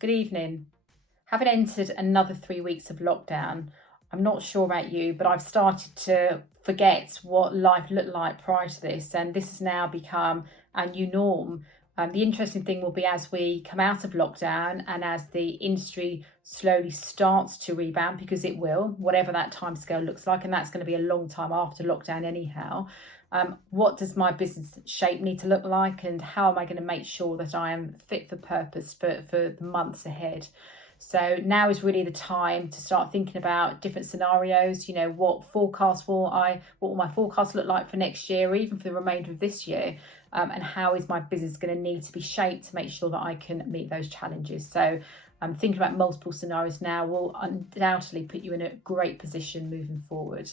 Good evening. Having entered another 3 weeks of lockdown, I'm not sure about you, but I've started to forget what life looked like prior to this, and this has now become our new norm. The interesting thing will be as we come out of lockdown and as the industry slowly starts to rebound, because it will, whatever that timescale looks like, and that's going to be a long time after lockdown anyhow. What does my business shape need to look like, and how am I going to make sure that I am fit for purpose for the months ahead? So now is really the time to start thinking about different scenarios. What will my forecast look like for next year, or even for the remainder of this year? And how is my business going to need to be shaped to make sure that I can meet those challenges? So thinking about multiple scenarios now will undoubtedly put you in a great position moving forward.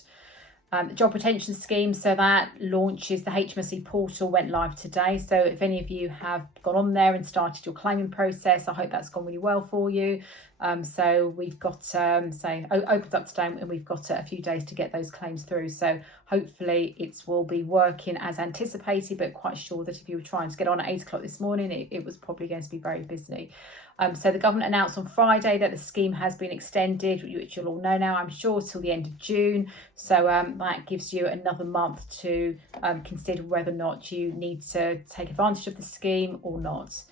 The job retention scheme, so that launches, the HMRC portal went live today. So if any of you have gone on there and started your claiming process, I hope that's gone really well for you. So we've got, opened up today, and we've got a few days to get those claims through. So hopefully it will be working as anticipated, but quite sure that if you were trying to get on at 8 o'clock this morning, it was probably going to be very busy. So the government announced on Friday that the scheme has been extended, which you'll all know now, I'm sure, till the end of June. So that gives you another month to consider whether or not you need to take advantage of the scheme or not.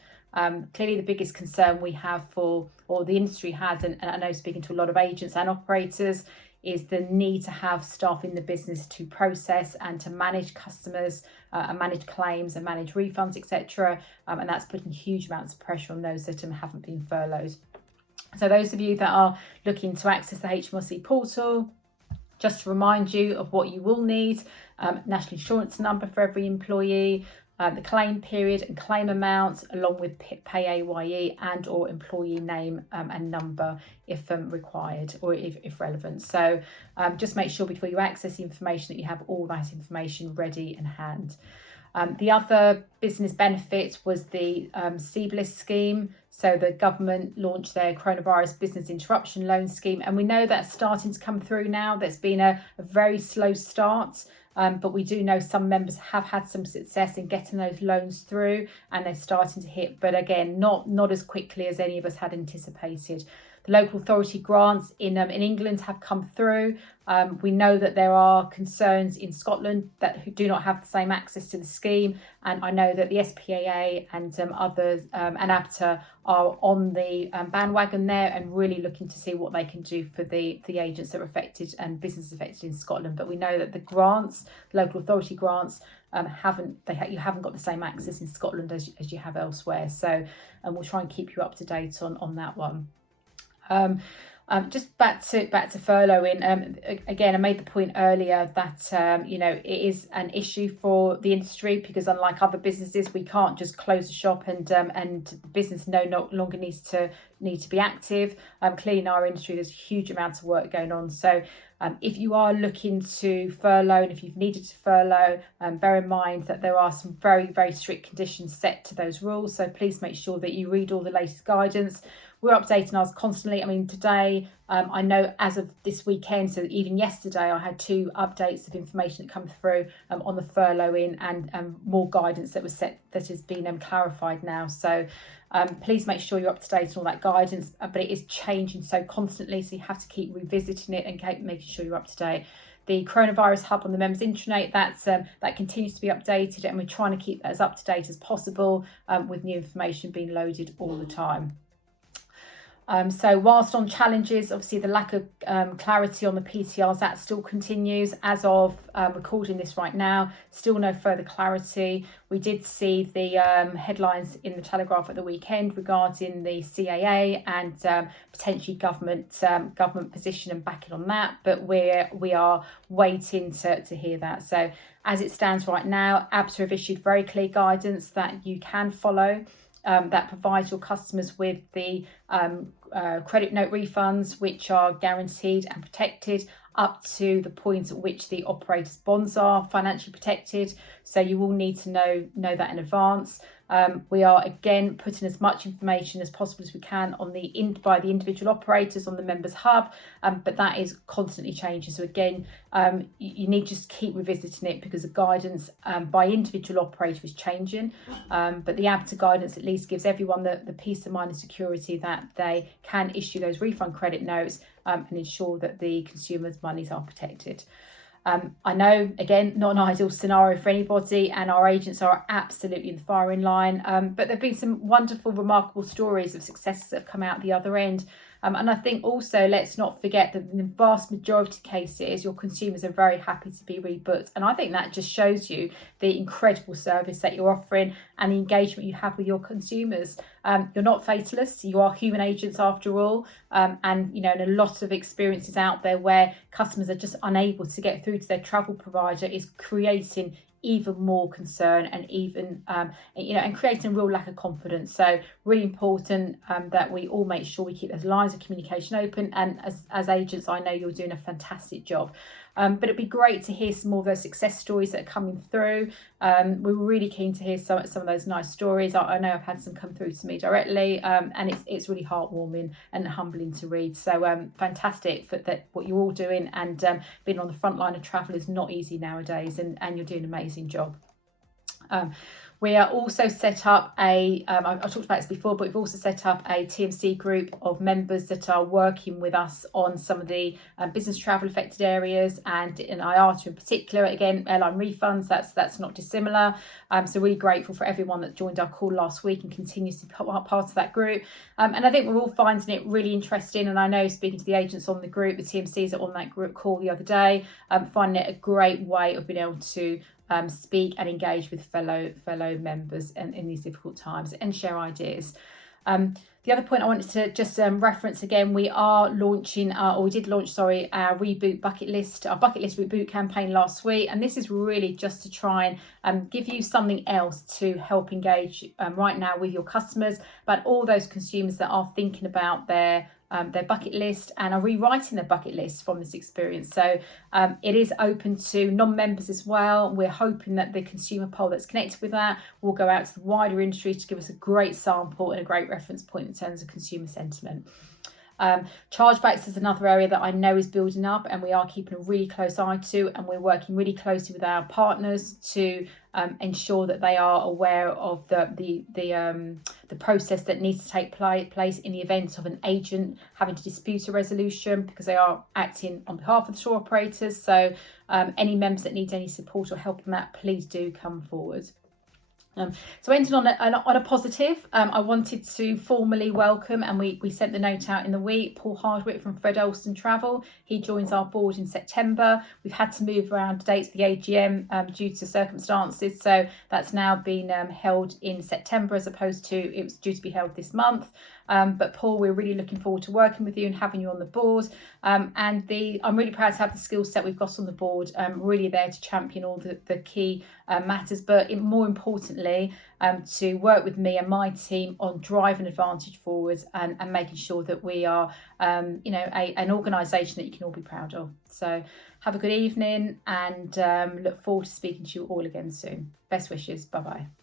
Clearly, the biggest concern we have or the industry has, and I know speaking to a lot of agents and operators, is the need to have staff in the business to process and to manage customers and manage claims and manage refunds, etc. And that's putting huge amounts of pressure on those that haven't been furloughed. So those of you that are looking to access the HMRC portal, just to remind you of what you will need: national insurance number for every employee, the claim period and claim amounts, along with PAYE and or employee name and number if required, or if relevant. So just make sure before you access the information that you have all that information ready in hand. The other business benefit was the CBILS scheme. So the government launched their coronavirus business interruption loan scheme, and we know that's starting to come through now. There's been a very slow start. But we do know some members have had some success in getting those loans through, and they're starting to hit, but again, not as quickly as any of us had anticipated. The local authority grants in England have come through. We know that there are concerns in Scotland who do not have the same access to the scheme, and I know that the SPAA and others and ABTA are on the bandwagon there and really looking to see what they can do for the agents that are affected and businesses affected in Scotland. But we know that the grants, local authority grants, you haven't got the same access in Scotland as you have elsewhere. So we'll try and keep you up to date on that one. Just back to furloughing. Again, I made the point earlier that it is an issue for the industry, because unlike other businesses, we can't just close the shop and business no longer needs to be active. Clearly in our industry, there's a huge amount of work going on. So if you are looking to furlough, and if you've needed to furlough, bear in mind that there are some very, very strict conditions set to those rules. So please make sure that you read all the latest guidance. We're updating ours constantly. I mean, today, I know as of this weekend, so even yesterday, I had 2 updates of information that come through on the furloughing, and more guidance that was set that has been clarified now. So please make sure you're up to date on all that guidance, but it is changing so constantly, so you have to keep revisiting it and keep making sure you're up to date. The coronavirus hub on the members intranet, that continues to be updated, and we're trying to keep that as up to date as possible, with new information being loaded all the time. So whilst on challenges, obviously the lack of clarity on the PTRs, that still continues. As of recording this right now, still no further clarity. We did see the headlines in the Telegraph at the weekend regarding the CAA and potentially government position and backing on that, but we are waiting to hear that. So as it stands right now, ABTA have issued very clear guidance that you can follow, that provides your customers with the credit note refunds, which are guaranteed and protected up to the point at which the operator's bonds are financially protected. So you will need to know that in advance. We are again putting as much information as possible as we can on by the individual operators on the members hub, but that is constantly changing. So again, you need to just keep revisiting it because the guidance by individual operator is changing. But the ABTA guidance at least gives everyone the peace of mind and security that they can issue those refund credit notes and ensure that the consumers' monies are protected. I know, again, not an ideal scenario for anybody, and our agents are absolutely in the firing line, but there have been some wonderful, remarkable stories of successes that have come out the other end. And I think also, let's not forget that in the vast majority of cases, your consumers are very happy to be rebooked. And I think that just shows you the incredible service that you're offering and the engagement you have with your consumers. You're not fatalists, you are human agents after all. And, you know, and a lot of experiences out there where customers are just unable to get through to their travel provider is creating even more concern and even and creating a real lack of confidence. So really important that we all make sure we keep those lines of communication open, and as agents I know you're doing a fantastic job. But it'd be great to hear some more of those success stories that are coming through. We're really keen to hear some of those nice stories. I know I've had some come through to me directly, and it's really heartwarming and humbling to read. So fantastic for that what you're all doing, and being on the front line of travel is not easy nowadays, and you're doing an amazing job. We are also set up I talked about this before, but we've also set up a TMC group of members that are working with us on some of the business travel affected areas, and in IATA in particular. Again, airline refunds, that's not dissimilar. So really grateful for everyone that joined our call last week and continues to be part of that group. And I think we're all finding it really interesting. And I know, speaking to the agents on the group, the TMCs that were on that group call the other day, finding it a great way of being able to speak and engage with fellow members in these difficult times and share ideas. The other point I wanted to just reference again, we are launching, we did launch, our Reboot Bucket List, our Bucket List Reboot campaign last week. And this is really just to try and give you something else to help engage right now with your customers, but all those consumers that are thinking about their bucket list and are rewriting their bucket list from this experience. So it is open to non-members as well. We're hoping that the consumer poll that's connected with that will go out to the wider industry to give us a great sample and a great reference point in terms of consumer sentiment. Chargebacks is another area that I know is building up, and we are keeping a really close eye to, and we're working really closely with our partners to ensure that they are aware of the process that needs to take place in the event of an agent having to dispute a resolution, because they are acting on behalf of the tour operators. So any members that need any support or help on that, please do come forward. So ending on a positive, I wanted to formally welcome, and we sent the note out in the week, Paul Hardwick from Fred Olsen Travel. He joins our board in September. We've had to move around dates for the AGM due to circumstances, so that's now been held in September as opposed to it was due to be held this month. But Paul, we're really looking forward to working with you and having you on the board. I'm really proud to have the skill set we've got on the board, really there to champion all the key matters, but more importantly, to work with me and my team on driving Advantage forward and making sure that we are, an organisation that you can all be proud of. So have a good evening, and look forward to speaking to you all again soon. Best wishes. Bye-bye.